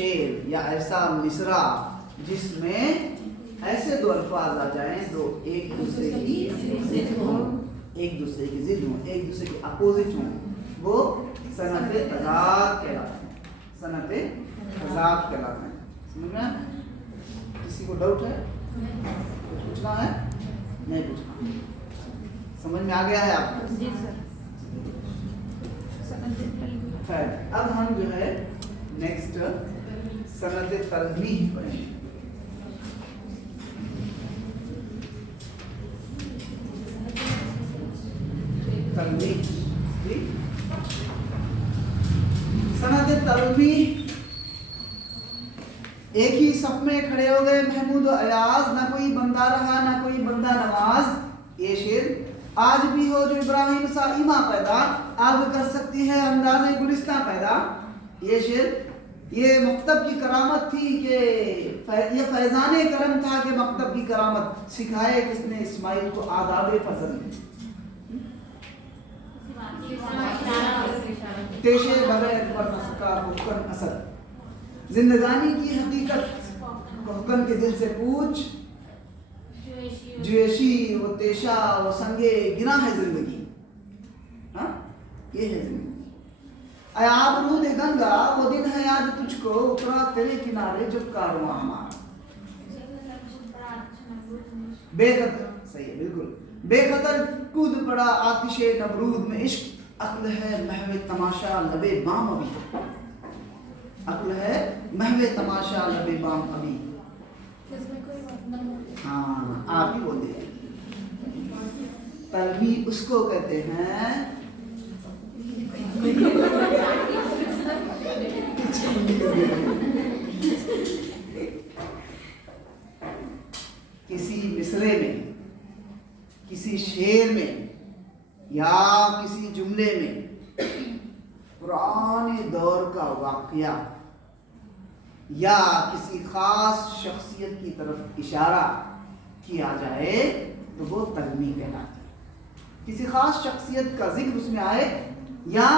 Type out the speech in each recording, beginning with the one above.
شعر یا ایسا مصرع جس میں ایسے دو الفاظ آ جائیں جو ایک دوسرے کی ضد ہوں، ایک دوسرے کی ضد ہوں، ایک دوسرے کے اپوزٹ ہوں، وہ صنعت تضاد کہلاتے ہیں، صنعت تضاد کہلاتے ہیں۔ سمجھ میں کسی کو ڈاؤٹ ہے؟ کچھ پوچھنا ہے؟ نہیں پوچھنا؟ سمجھ میں آ گیا ہے آپ کو؟ جی سر۔ خیر، اب ہم جو ہے نیکسٹ صنعت تلویح پڑھیں۔ تلویح، صنعت تلویح، ایک ہی صف میں کھڑے ہو گئے محمود و ایاز، نہ کوئی بندہ رہا نہ کوئی بندہ نواز۔ یہ شعر آج بھی ہو جو ابراہیم سا ایما پیدا، آگ کر سکتی ہے انداز گلستہ پیدا۔ یہ شعر یہ مکتب کی کرامت تھی کہ یہ فیضان کرم تھا کہ مکتب کی کرامت سکھائے کس نے اسماعیل کو آداب فضل۔ تیشے بغیر پر نہ سکا کوکن اسد، زندگانی کی حقیقت کوکن کے دل سے پوچھ، جویشی وہ تیشہ وہ سنگے گنا ہے زندگی۔ ہاں یہ ہے زندگی۔ اے آبرود گنگا وہ دن ہے یاد تجھ کو، اترا تیرے کنارے جب کارواں ہمارا۔ بے خطر، صحیح ہے بالکل، بے خطر کود پڑا آتش نمرود میں عشق، عقل ہے محو تماشا لبے بام ابھی، عقل ہے محو تماشا لبے بام ابھی۔ ہاں آپ ہی بول دیں۔ تلویح اس کو کہتے ہیں کسی مصرے میں، کسی شعر میں یا کسی جملے میں پرانے دور کا واقعہ یا کسی خاص شخصیت کی طرف اشارہ کیا جائے تو وہ تلویح کہلاتی ہے۔ کسی خاص شخصیت کا ذکر اس میں آئے یا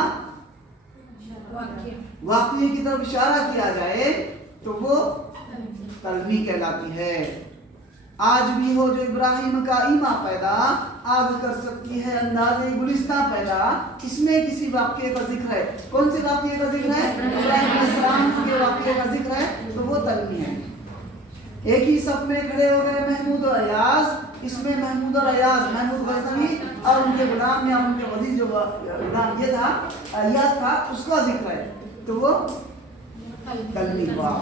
واقعے کی طرف اشارہ کیا جائے تو وہ تلویح کہلاتی ہے۔ آج بھی ہو جو ابراہیم کا ایما پیدا، آگ کر سکتی ہے انداز گلستہ پیدا۔ اس میں کسی واقعے کا ذکر ہے، کون سے واقعے کا ذکر ہے؟ ابراہیم علیہ السلام کے واقعے کا ذکر ہے تو وہ تلویح ہے۔ ایک ہی صف میں کھڑے ہو گئے محمود اور ایاز، اس میں محمود اور ایاز، محمود غزنوی اور ان کے غلام یا ان کے وزیر جو غلام یہ تھا ایاز تھا، اس کا ذکر ہے تو وہ تلویح ہوا۔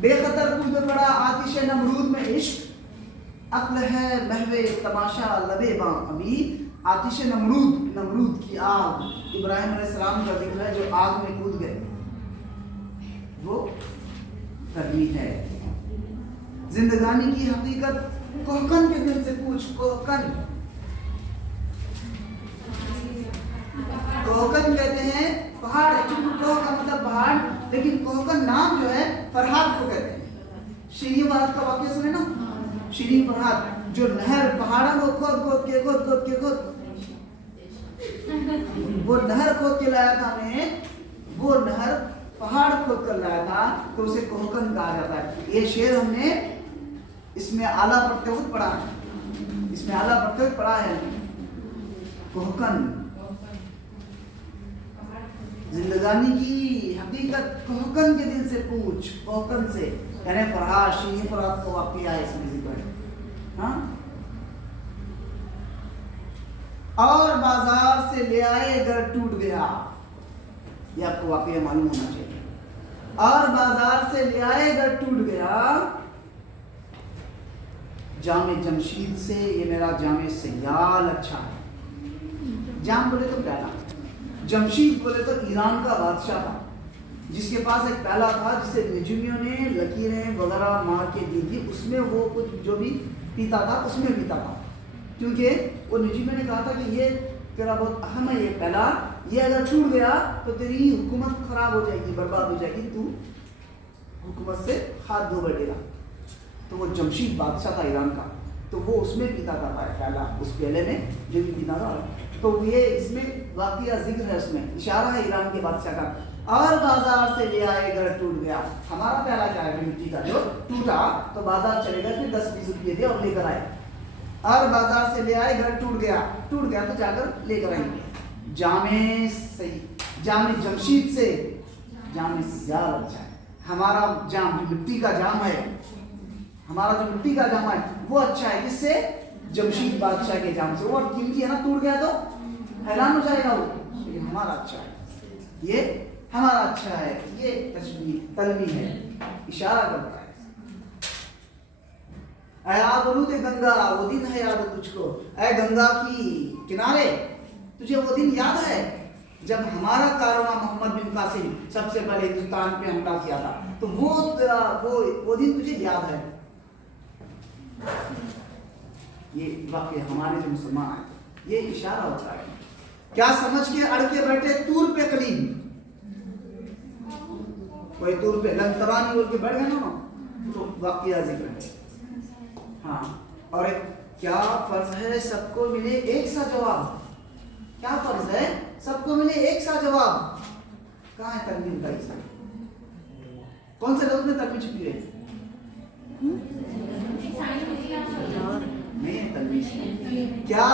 بے خطر کود پڑا آتش نمرود میں عشق، عقل ہے محو تماشا لبے بام ابھی۔ آتش نمرود، نمرود کی آگ، ابراہیم علیہ السلام کا ذکر ہے جو آگ میں کود گئے، وہ تلویح ہے۔ زندگانی کی حقیقت کوہکن کے دل سے پوچھ، کوہکن، کوہکن کہتے ہیں پہاڑ، چونکہ کوہ کا مطلب پہاڑ، لیکن کوہکن نام جو ہے فرہاد کو کہتے ہیں۔ شیریں فرہاد کا واقعہ سنے نا، شیریں فرہاد جو نہر پہاڑوں کو کھود کھود کے وہ نہر کھود کے لایا تھا ہمیں، وہ نہر پہاڑ کھود کر لایا تھا تو اسے کوہکن کہا جاتا ہے۔ یہ شعر ہم نے اس میں اعلیٰ پڑھتے وقت پڑھا ہے، اس میں اعلیٰ پڑھتے وقت پڑھا ہے کوہکن، زندگانی کی حقیقت کوہکن کے دل سے پوچھ، کوہکن سے یعنی فرہاد، شیریں فرہاد کو واقعہ ہے اس میں ذکر ہے۔ ہاں اور بازار سے لے آئے گر ٹوٹ گیا، یہ آپ کو واقعہ معلوم ہونا چاہیے۔ اور بازار سے لے آئے گر ٹوٹ گیا، جام جمشید سے یہ میرا جام سیال اچھا ہے۔ جام بولے تو پیالہ، جمشید بولے تو ایران کا بادشاہ تھا جس کے پاس ایک پیالہ تھا جسے نجومیوں نے لکیریں وغیرہ مار کے دی تھی، اس میں وہ کچھ جو بھی پیتا تھا اس میں پیتا تھا، کیونکہ وہ نجومیوں نے کہا تھا کہ یہ تیرا بہت اہم ہے یہ پیالہ، یہ اگر ٹوٹ گیا تو تیری حکومت خراب ہو جائے گی، برباد ہو جائے گی، تو حکومت سے ہاتھ دھو بیٹھے گا۔ تو وہ جمشید بادشاہ تھا ایران کا، تو وہ اس میں پیتا تھا پیالہ، اس پیالے میں جو بھی پیتا تھا، تو یہ اس میں واقعہ ذکر ہے، اس میں اشارہ ہے ایران کے بادشاہ کا۔ اور بازار سے لے آئے گھر ٹوٹ گیا. ہمارا پیالہ کیا ہے مٹی کا جو ٹوٹا تو بازار چلے گئے پھر 10-20 روپئے دے اور لے کر آئے. اور بازار سے لے آئے گھر ٹوٹ گیا تو جا کر لے کر آئیں گے. جام جمشید سے جام زیادہ اچھا ہے. ہمارا جام جو مٹی کا جام ہے وہ اچھا ہے. کس سے؟ جمشید بادشاہ کے جام سے. وہ قیمتی ہے نا, ٹوٹ گیا تو حیران ہو جائے گا وہ. لیکن ہمارا اچھا ہے, یہ ہمارا اچھا ہے. یہ تشبیہ تلمیح ہے, اشارہ کرتا ہے. اے آبرود گنگا, وہ دن ہے یاد تجھ کو. اے گنگا کی کنارے, تجھے وہ دن یاد ہے جب ہمارا کارواں محمد بن قاسم سب سے پہلے ہندوستان پہ حملہ کیا تھا. تو وہ دن تجھے یاد ہے. یہ واقعہ ہمارے جو مسلمان ہیں یہ اشارہ ہوتا ہے. کیا سمجھ کے اڑ کے بیٹھے طور پہ کلیم, کوئی طور پہ لنترانی بول کے بیٹھ گئے نا, تو واقعہ ذکر ہے. ہاں, اور کیا فرض ہے سب کو ملے ایک سا جواب. کیا فرض ہے سب کو ملے ایک سا جواب. کہاں ہے تنوین کا حصہ؟ کون سے لفظ میں تنوین چھپی ہے؟ نہیں ہے تنوین. کیا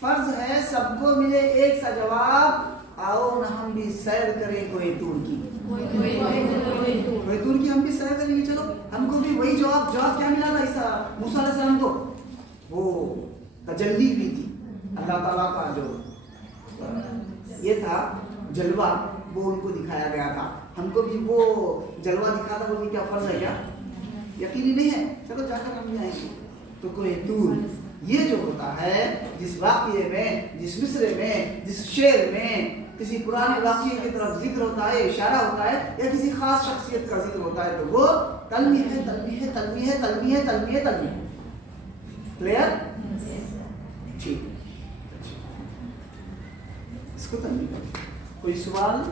فرض ہے سب کو ملے ایک سا جواب. آؤ نہ ہم بھی سیر کریں کوئی دور کی, ہم بھی سیر کریں گے. چلو ہم کو بھی وہی جواب کیا ملا تھا موسیٰ علیہ السلام کو؟ وہ تجلی بھی تھی اللہ تعالیٰ کا, جو یہ تھا جلوہ, وہ ان کو دکھایا گیا تھا. ہم کو بھی وہ جلوہ دکھا تھا. وہ کیا فرض ہے کیا؟ یقینی نہیں ہے. چلو جا کر ہم بھی آئیں گے. تو کوئی دور یہ جو ہوتا ہے, جس واقعے میں, جس مصرے میں, جس شعر میں کسی پرانے واقعے کی طرف ذکر ہوتا ہے, اشارہ ہوتا ہے, یا کسی خاص شخصیت کا ذکر ہوتا ہے, تو وہ تلمیح ہے. کلیئر؟ ٹھیک ہے, اس کو تلمیح. کوئی سوال؟